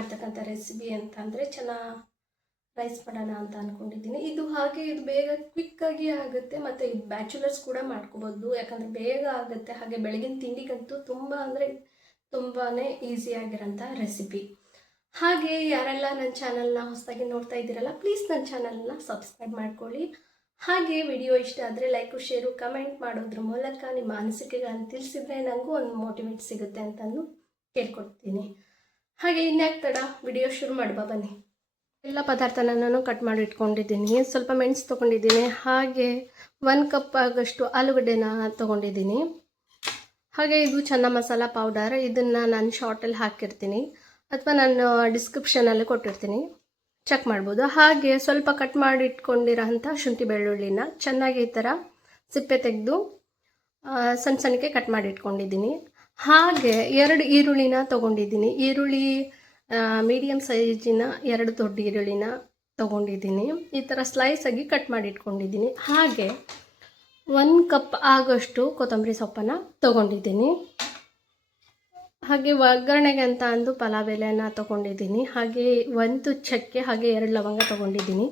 ಮಾಡ್ತಕ್ಕಂಥ ರೆಸಿಪಿ ಅಂತ ಅಂದರೆ ಚೆನ್ನಾಗಿ ರೈಸ್ ಮಾಡೋಣ ಅಂತ ಅಂದ್ಕೊಂಡಿದ್ದೀನಿ ಇದು ಹಾಗೆ ಇದು ಬೇಗ ಕ್ವಿಕ್ಕಾಗಿ ಆಗುತ್ತೆ ಮತ್ತು ಇದು ಬ್ಯಾಚುಲರ್ಸ್ ಕೂಡ ಮಾಡ್ಕೋಬೋದು. ಯಾಕಂದರೆ ಬೇಗ ಆಗುತ್ತೆ. ಹಾಗೆ ಬೆಳಗಿನ ತಿಂಡಿಗಂತೂ ತುಂಬ ಅಂದರೆ ತುಂಬಾ ಈಸಿಯಾಗಿರೋಂಥ ರೆಸಿಪಿ ಹಾಗೆ ಯಾರೆಲ್ಲ ನನ್ನ ಚಾನಲ್ನ ಹೊಸದಾಗಿ ನೋಡ್ತಾ ಇದ್ದೀರಲ್ಲ ಪ್ಲೀಸ್ ನನ್ನ ಚಾನಲ್ನ ಸಬ್ಸ್ಕ್ರೈಬ್ ಮಾಡ್ಕೊಳ್ಳಿ. ಹಾಗೆ ವಿಡಿಯೋ ಇಷ್ಟ ಆದರೆ ಲೈಕು ಶೇರು ಕಮೆಂಟ್ ಮಾಡೋದ್ರ ಮೂಲಕ ನಿಮ್ಮ ಅನಿಸಿಕೆಗಳನ್ನು ತಿಳಿಸಿದ್ರೆ ನನಗೂ ಒಂದು ಮೋಟಿವೇಟ್ ಸಿಗುತ್ತೆ ಅಂತಂದು ಕೇಳ್ಕೊಡ್ತೀನಿ. ಹಾಗೆ ಇನ್ಯಾಕೆ ತಡ? ವಿಡಿಯೋ ಶುರು ಮಾಡುವ ಬನ್ನಿ. ಎಲ್ಲ ಪದಾರ್ಥನ ನಾನು ಕಟ್ ಮಾಡಿ ಇಟ್ಕೊಂಡಿದ್ದೀನಿ. ಸ್ವಲ್ಪ ಮೆಣಸು ತೊಗೊಂಡಿದ್ದೀನಿ. ಹಾಗೆ ಒಂದು ಕಪ್ ಆಗಷ್ಟು ಆಲೂಗಡ್ಡೆನ ತೊಗೊಂಡಿದ್ದೀನಿ. ಹಾಗೆ ಇದು ಚೆನ್ನ ಮಸಾಲ ಪೌಡರ್ ಇದನ್ನು ನಾನು ಶಾರ್ಟಲ್ಲಿ ಹಾಕಿರ್ತೀನಿ. ಅಥವಾ ನಾನು ಡಿಸ್ಕ್ರಿಪ್ಷನಲ್ಲಿ ಕೊಟ್ಟಿರ್ತೀನಿ. ಚೆಕ್ ಮಾಡ್ಬೋದು. ಹಾಗೆ ಸ್ವಲ್ಪ ಕಟ್ ಮಾಡಿ ಇಟ್ಕೊಂಡಿರೋಂಥ ಶುಂಠಿ ಬೆಳ್ಳುಳ್ಳಿನ ಚೆನ್ನಾಗಿ ಈ ಥರ ಸಿಪ್ಪೆ ತೆಗೆದು ಸಣ್ಣ ಸಣ್ಣಕ್ಕೆ ಕಟ್ ಮಾಡಿ ಇಟ್ಕೊಂಡಿದ್ದೀನಿ. ಹಾಗೆ ಎರಡು ಈರುಳ್ಳಿನ ತೊಗೊಂಡಿದ್ದೀನಿ. ಈರುಳ್ಳಿ ಮೀಡಿಯಮ್ ಸೈಜಿನ ಎರಡು ದೊಡ್ಡ ಈರುಳ್ಳಿನ ತೊಗೊಂಡಿದ್ದೀನಿ. ಈ ಥರ ಸ್ಲೈಸಾಗಿ ಕಟ್ ಮಾಡಿ ಇಟ್ಕೊಂಡಿದ್ದೀನಿ. ಹಾಗೆ ಒಂದು ಕಪ್ ಆಗೋಷ್ಟು ಕೊತ್ತಂಬರಿ ಸೊಪ್ಪನ್ನು ತೊಗೊಂಡಿದ್ದೀನಿ. ಹಾಗೆ ಒಗ್ಗರಣೆಗೆ ಅಂತ ಅಂದು ಪಲಾವ್ ಎಲೆಯನ್ನು ತೊಗೊಂಡಿದ್ದೀನಿ. ಹಾಗೆ ಒಂದು ಚಕ್ಕೆ, ಹಾಗೆ ಎರಡು ಲವಂಗ ತೊಗೊಂಡಿದ್ದೀನಿ.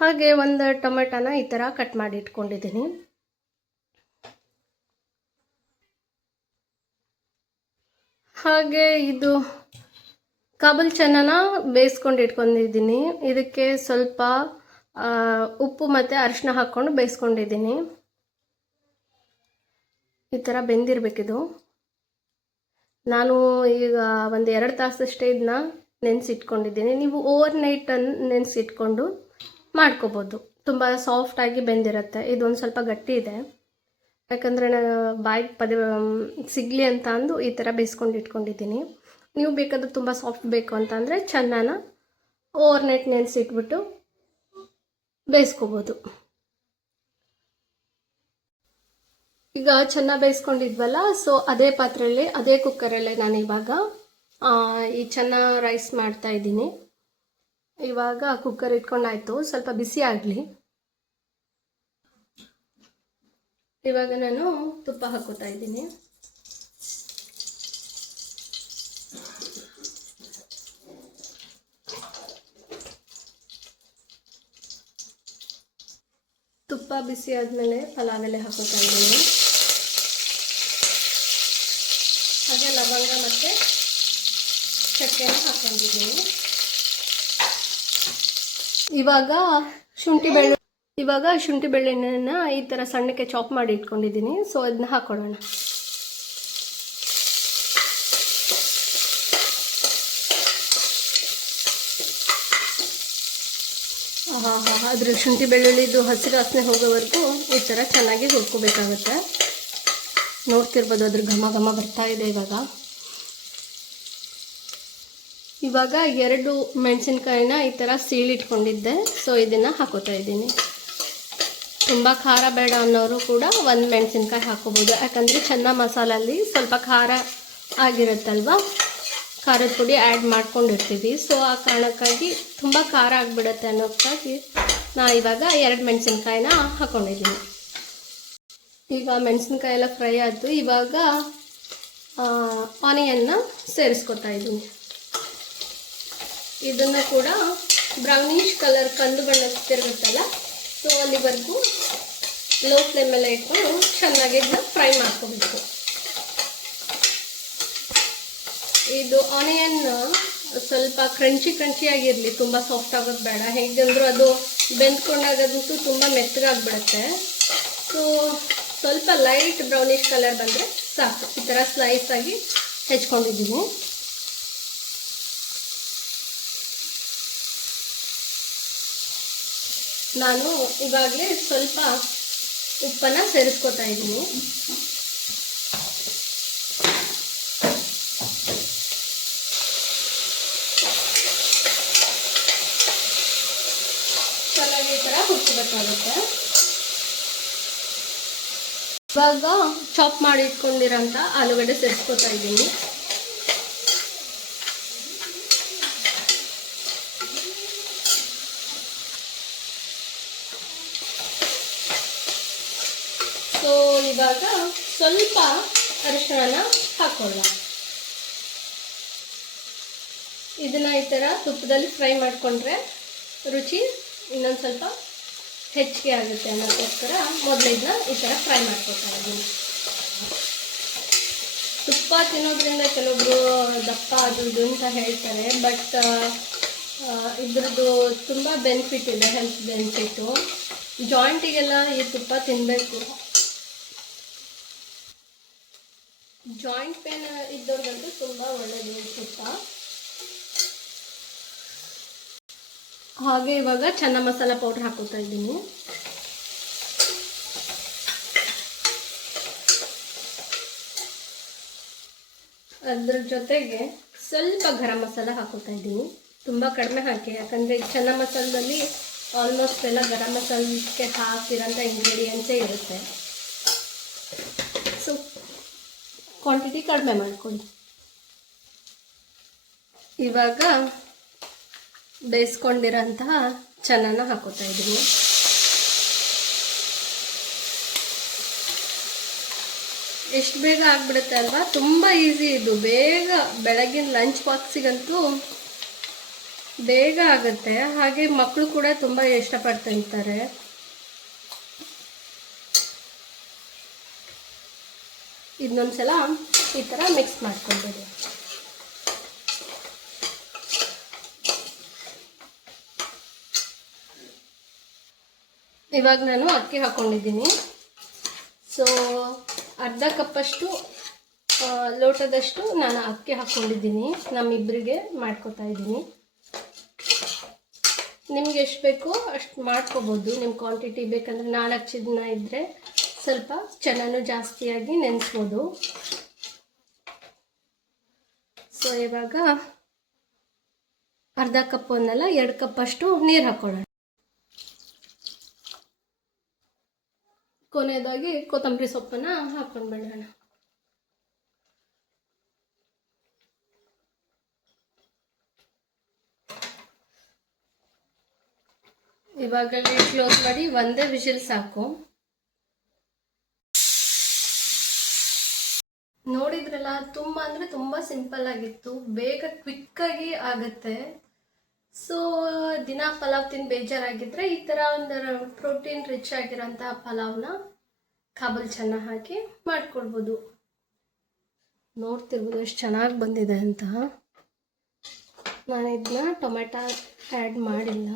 ಹಾಗೆ ಒಂದು ಟೊಮೆಟೊನ ಈ ಥರ ಕಟ್ ಮಾಡಿ ಇಟ್ಕೊಂಡಿದ್ದೀನಿ. ಹಾಗೆ ಇದು ಕಾಬಲ್ ಚೆನ್ನನ ಬೇಯಿಸ್ಕೊಂಡು ಇಟ್ಕೊಂಡಿದ್ದೀನಿ. ಇದಕ್ಕೆ ಸ್ವಲ್ಪ ಉಪ್ಪು ಮತ್ತು ಅರಿಶಿನ ಹಾಕ್ಕೊಂಡು ಬೇಯಿಸ್ಕೊಂಡಿದ್ದೀನಿ. ಈ ಥರ ಬೆಂದಿರಬೇಕಿದು. ನಾನು ಈಗ ಒಂದು ಎರಡು ತಾಸಷ್ಟೇ ಇದನ್ನ ನೆನೆಸಿಟ್ಕೊಂಡಿದ್ದೀನಿ. ನೀವು ಓವರ್ ನೈಟನ್ನು ನೆನೆಸಿಟ್ಕೊಂಡು ಮಾಡ್ಕೋಬೋದು. ತುಂಬ ಸಾಫ್ಟಾಗಿ ಬೆಂದಿರುತ್ತೆ. ಇದೊಂದು ಸ್ವಲ್ಪ ಗಟ್ಟಿ ಇದೆ. ಯಾಕಂದರೆ ನಾನು ಬಾಯಿಗೆ ಪದ ಸಿಗಲಿ ಅಂತ ಅಂದು ಈ ಥರ ಬೇಯಿಸ್ಕೊಂಡು ಇಟ್ಕೊಂಡಿದ್ದೀನಿ. ನೀವು ಬೇಕಾದ್ರೆ ತುಂಬ ಸಾಫ್ಟ್ ಬೇಕು ಅಂತಂದರೆ ಚೆನ್ನಾನ ಓವರ್ ನೈಟ್ ನೆನೆಸಿಟ್ಬಿಟ್ಟು ಬೇಯಿಸ್ಕೋಬೋದು. ಈಗ ಚೆನ್ನಾಗಿ ಬೇಯಿಸ್ಕೊಂಡಿದ್ವಲ್ಲ ಸೊ ಅದೇ ಪಾತ್ರೆಯಲ್ಲಿ, ಅದೇ ಕುಕ್ಕರಲ್ಲೇ ನಾನು ಇವಾಗ ಈ ಚೆನ್ನಾಗಿ ರೈಸ್ ಮಾಡ್ತಾ ಇದ್ದೀನಿ. ಇವಾಗ ಕುಕ್ಕರ್ ಇಟ್ಕೊಂಡಾಯಿತು, ಸ್ವಲ್ಪ ಬಿಸಿ ಆಗಲಿ. ಇವಾಗ ನಾನು ತುಪ್ಪ ಹಾಕೋತಾ ಇದ್ದೀನಿ. ತುಪ್ಪ ಬಿಸಿ ಆದಮೇಲೆ ಪಲಾವ್ ಎಲೆ ಹಾಕೋತಾ ಇದ್ದೀನಿ. ಹಾಗೆ ಲವಂಗ ಮತ್ತು ಚಕ್ಕೆನ ಹಾಕೊಂಡಿದ್ದೀನಿ. ಇವಾಗ ಶುಂಠಿ ಬೆಳ್ಳುಳ್ಳಿ ಇವಾಗ ಶುಂಠಿ ಬೆಳ್ಳುಳ್ಳಿನ ಈ ಥರ ಸಣ್ಣಕ್ಕೆ ಚಾಪ್ ಮಾಡಿ ಇಟ್ಕೊಂಡಿದ್ದೀನಿ. ಸೊ ಅದನ್ನ ಹಾಕೊಳ್ಳೋಣ. ಹಾಂ ಹಾಂ ಅದ್ರ ಶುಂಠಿ ಬೆಳ್ಳುಳ್ಳಿದು ಹಸಿರು ವಾಸನೆ ಹೋಗೋವರೆಗೂ ಈ ಥರ ಚೆನ್ನಾಗಿ ಹುರ್ಕೋಬೇಕಾಗುತ್ತೆ. ನೋಡ್ತಿರ್ಬೋದು ಅದ್ರ ಘಮ ಘಮ ಬರ್ತಾ ಇದೆ ಇವಾಗ. ಇವಾಗ ಎರಡು ಮೆಣಸಿನ್ಕಾಯಿನ ಈ ಥರ ಸೀಳಿಟ್ಕೊಂಡಿದ್ದೆ ಸೊ ಇದನ್ನು ಹಾಕೋತಾ ಇದ್ದೀನಿ. ತುಂಬ ಖಾರ ಬೇಡ ಅನ್ನೋರು ಕೂಡ ಒಂದು ಮೆಣಸಿನ್ಕಾಯಿ ಹಾಕೋಬೋದು. ಯಾಕಂದರೆ ಚೆನ್ನ ಮಸಾಲಲ್ಲಿ ಸ್ವಲ್ಪ ಖಾರ ಆಗಿರುತ್ತಲ್ವ? ಖಾರದ ಪುಡಿ ಆ್ಯಡ್ ಮಾಡ್ಕೊಂಡಿರ್ತೀವಿ. ಸೊ ಆ ಕಾರಣಕ್ಕಾಗಿ ತುಂಬ ಖಾರ ಆಗಿಬಿಡುತ್ತೆ ಅನ್ನೋಕ್ಕಾಗಿ ನಾ ಇವಾಗ ಎರಡು ಮೆಣಸಿನ್ಕಾಯಿನ ಹಾಕ್ಕೊಂಡಿದ್ದೀನಿ ಈಗ ಮೆಣಸಿನ್ಕಾಯಿ ಎಲ್ಲ ಫ್ರೈ ಆಯಿತು ಇವಾಗ ಆನಿಯನ್ನ ಸೇರಿಸ್ಕೊತಾ ಇದ್ದೀನಿ. ಇದನ್ನು ಕೂಡ ಬ್ರೌನಿಶ್ ಕಲರ್ ಕಂದು ಬಣ್ಣ ತಿರುಗುತ್ತಲ್ಲ ಸೊ ಅಲ್ಲಿವರೆಗೂ ಲೋ ಫ್ಲೇಮೆಲ್ಲ ಇಟ್ಕೊಂಡು ಚೆನ್ನಾಗಿ ಇದನ್ನ ಫ್ರೈ ಮಾಡ್ಕೋಬೇಕು. ಇದು ಆನಿಯನ್ ಸ್ವಲ್ಪ ಕ್ರಂಚಿ ಕ್ರಂಚಿಯಾಗಿರಲಿ ತುಂಬ ಸಾಫ್ಟ್ ಆಗೋದು ಬೇಡ. ಹೇಗಂದ್ರೂ ಅದು ಬೆಂದ್ಕೊಂಡಾಗದಂತೂ ತುಂಬ ಮೆತ್ತಗಾಗ್ಬಿಡುತ್ತೆ ಸೊ ಸ್ವಲ್ಪ ಲೈಟ್ ಬ್ರೌನಿಷ್ ಕಲರ್ ಬಂದರೆ ಸಾಕು. ಈ ಥರ ಸ್ಲೈಸ್ ಆಗಿ ಹೆಚ್ಕೊಂಡಿದ್ದೀನಿ. ನಾನು ಇವಾಗಲೇ ಸ್ವಲ್ಪ ಉಪ್ಪನ್ನು ಸೇರಿಸ್ಕೊತಾ ಇದ್ದೀನಿ. ಚೆನ್ನಾಗಿ ಈ ಥರ ಹುಚ್ಚಬೇಕಾಗುತ್ತೆ ಇವಾಗ ಚಾಪ್ ಮಾಡಿ ಇಟ್ಕೊಂಡಿರೋಂಥ ಆಲೂಗಡ್ಡೆ ಸೇರಿಸ್ಕೊತಾ ಇದ್ದೀನಿ. ಸೊ ಇವಾಗ ಸ್ವಲ್ಪ ಅರಿಶಿಣನ ಹಾಕೊಳ್ಳೋಣ. ಇದನ್ನು ಈ ಥರ ತುಪ್ಪದಲ್ಲಿ ಫ್ರೈ ಮಾಡಿಕೊಂಡ್ರೆ ರುಚಿ ಇನ್ನೊಂದು ಸ್ವಲ್ಪ ಹೆಚ್ಚಿಗೆ ಆಗುತ್ತೆ ಅನ್ನೋದಕ್ಕೋಸ್ಕರ ಮೊದಲು ಇದನ್ನ ಈ ಥರ ಫ್ರೈ ಮಾಡ್ಕೊತಾ ಇದ್ದೀನಿ. ತುಪ್ಪ ತಿನ್ನೋದ್ರಿಂದ ಕೆಲವೊಬ್ರು ದಪ್ಪ ಅದು ಇದು ಅಂತ ಹೇಳ್ತಾರೆ ಬಟ್ ಇದ್ರದ್ದು ತುಂಬ ಬೆನಿಫಿಟ್ ಇದೆ ಹೆಲ್ತ್ ಬೆನಿಫಿಟ್ಟು ಜಾಯಿಂಟಿಗೆಲ್ಲ ಈ ತುಪ್ಪ ತಿನ್ನಬೇಕು ಜಾಯಿಂಟ್ ಪೇನ್ ಇದ್ದವ್ರಿಗಂತೂ ತುಂಬ ಒಳ್ಳೆಯದು ಸುತ್ತ. ಹಾಗೆ ಇವಾಗ ಚೆನ್ನ ಮಸಾಲ ಪೌಡ್ರ್ ಹಾಕೋತಾ ಇದ್ದೀನಿ. ಅದ್ರ ಜೊತೆಗೆ ಸ್ವಲ್ಪ ಗರಂ ಮಸಾಲ ಹಾಕೋತಾ ಇದ್ದೀನಿ. ತುಂಬ ಕಡಿಮೆ ಹಾಕಿ, ಯಾಕಂದರೆ ಚೆನ್ನ ಮಸಾಲದಲ್ಲಿ ಆಲ್ಮೋಸ್ಟ್ ಎಲ್ಲ ಗರಂ ಮಸಾಲಕ್ಕೆ ಹಾಕಿರೋಂಥ ಇಂಗ್ರೀಡಿಯೆಂಟ್ಸೇ ಇರುತ್ತೆ ಸೊ ಕ್ವಾಂಟಿಟಿ ಕಡಿಮೆ ಮಾಡ್ಕೊಳ್ಳಿ ಇವಾಗ ಬೇಯಿಸ್ಕೊಂಡಿರೋಂತಹ ಚೆನ್ನ ಹಾಕೋತಾ ಇದ್ದೀನಿ. ಎಷ್ಟು ಬೇಗ ಆಗ್ಬಿಡುತ್ತೆ ಅಲ್ವಾ? ತುಂಬ ಈಸಿ ಇದು. ಬೇಗ ಬೆಳಗಿನ ಲಂಚ್ ಬಾಕ್ಸಿಗಂತೂ ಬೇಗ ಆಗುತ್ತೆ. ಹಾಗೆ ಮಕ್ಕಳು ಕೂಡ ತುಂಬ ಇಷ್ಟಪಟ್ಟು ತಿಂತಾರೆ ಇದನ್ನೊಂದ್ಸಲ ಈ ಥರ ಮಿಕ್ಸ್ ಮಾಡ್ಕೊಳ್ಬೋದು. ಇವಾಗ ನಾನು ಅಕ್ಕಿ ಹಾಕ್ಕೊಂಡಿದ್ದೀನಿ ಸೊ ಅರ್ಧ ಕಪ್ಪಷ್ಟು ಲೋಟದಷ್ಟು ನಾನು ಅಕ್ಕಿ ಹಾಕ್ಕೊಂಡಿದ್ದೀನಿ ನಮ್ಮಿಬ್ಬರಿಗೆ ಮಾಡ್ಕೊತಾ ಇದ್ದೀನಿ. ನಿಮ್ಗೆ ಎಷ್ಟು ಬೇಕೋ ಅಷ್ಟು ಮಾಡ್ಕೋಬೋದು. ನಿಮ್ಮ ಕ್ವಾಂಟಿಟಿ ಬೇಕಂದ್ರೆ ನಾಲ್ಕು ಚಿನ್ನ ಇದ್ದರೆ ಸ್ವಲ್ಪ ಚೆನ್ನಾನು ಜಾಸ್ತಿಯಾಗಿ ನೆನೆಸ್ಬೋದು. ಸೊ ಇವಾಗ ಅರ್ಧ ಕಪ್ ಅನ್ನಲ್ಲ, ಎರಡು ಕಪ್ಪಷ್ಟು ನೀರು ಹಾಕೊಳ್ಳೋಣ. ಕೊನೆಯದಾಗಿ ಕೊತ್ತಂಬರಿ ಸೊಪ್ಪನ್ನ ಹಾಕ್ಕೊಂಡು ಬಿಡೋಣ. ಇವಾಗ ಕ್ಲೋಸ್ ಮಾಡಿ, ಒಂದೇ ವಿಷಲ್ ಸಾಕು. ನೋಡಿದ್ರಲ್ಲ, ತುಂಬ ಅಂದರೆ ತುಂಬ ಸಿಂಪಲ್ ಆಗಿತ್ತು. ಬೇಗ ಕ್ವಿಕ್ಕಾಗಿ ಆಗುತ್ತೆ. ಸೊ ದಿನ ಪಲಾವ್ ತಿಂದು ಬೇಜಾರಾಗಿದ್ದರೆ ಈ ಥರ ಒಂದು ಪ್ರೋಟೀನ್ ರಿಚ್ ಆಗಿರೋಂಥ ಪಲಾವ್ನ ಕಾಬಲ್ ಚೆನ್ನಾಗಿ ಹಾಕಿ ಮಾಡ್ಕೊಳ್ಬೋದು. ನೋಡ್ತಿರ್ಬೋದು ಎಷ್ಟು ಚೆನ್ನಾಗಿ ಬಂದಿದೆ ಅಂತ. ನಾನು ಇದನ್ನ ಟೊಮೆಟೊ ಆ್ಯಡ್ ಮಾಡಿಲ್ಲ.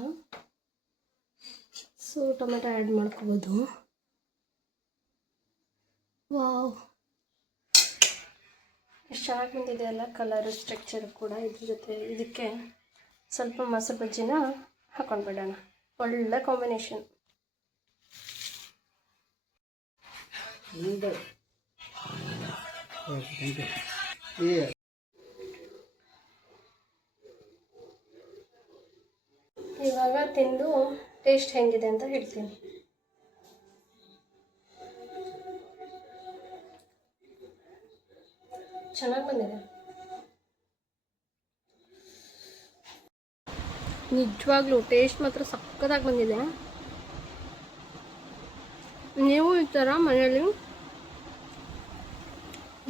ಸೊ ಟೊಮೆಟೊ ಆ್ಯಡ್ ಮಾಡ್ಕೋಬೋದು. ವಾವ್. ಎಷ್ಟು ಚೆನ್ನಾಗಿ ಬಂದಿದೆ ಅಲ್ಲ ಕಲರು ಸ್ಟ್ರಕ್ಚರ್ ಕೂಡ ಇದ್ರ ಜೊತೆ. ಇದಕ್ಕೆ ಸ್ವಲ್ಪ ಮೊಸರು ಬಜ್ಜಿನ ಹಾಕೊಂಡು ಬಿಡೋಣ ಒಳ್ಳೆ ಕಾಂಬಿನೇಷನ್ ಇವಾಗ ತಿಂದು ಟೇಸ್ಟ್ ಹೆಂಗಿದೆ ಅಂತ ಹೇಳ್ತೀನಿ. ಚೆನ್ನಾಗಿ ಬಂದಿದೆ. ನಿಜವಾಗ್ಲೂ ಟೇಸ್ಟ್ ಮಾತ್ರ ಸಕ್ಕತ್ತಾಗಿ ಬಂದಿದೆ. ನೀವು ಈ ಥರ ಮನೆಯಲ್ಲಿ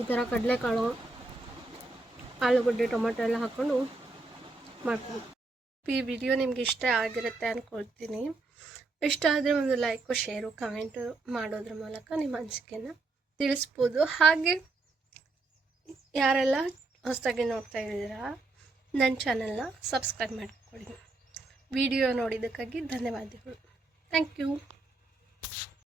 ಈ ಥರ ಕಡಲೆಕಾಳು, ಆಲೂಗಡ್ಡೆ, ಟೊಮೆಟೊ ಎಲ್ಲ ಹಾಕ್ಕೊಂಡು ಮಾಡ್ಕೊಂಡು ಈ ವಿಡಿಯೋ ನಿಮ್ಗೆ ಇಷ್ಟ ಆಗಿರುತ್ತೆ ಅಂದ್ಕೊಳ್ತೀನಿ ಇಷ್ಟ ಆದರೆ ಒಂದು ಲೈಕು ಶೇರು ಕಮೆಂಟು ಮಾಡೋದ್ರ ಮೂಲಕ ನಿಮ್ಮ ಅನಿಸಿಕೆನ ತಿಳಿಸ್ಬೋದು. ಹಾಗೆ ಯಾರೆಲ್ಲ ಹೊಸದಾಗಿ ನೋಡ್ತಾ ಇದ್ದೀರಾ ನನ್ನ ಚಾನೆಲ್ನ ಸಬ್ಸ್ಕ್ರೈಬ್ ಮಾಡಿಕೊಳ್ಳಿ. ವಿಡಿಯೋ ನೋಡಿದ್ದಕ್ಕಾಗಿ ಧನ್ಯವಾದಗಳು. Thank you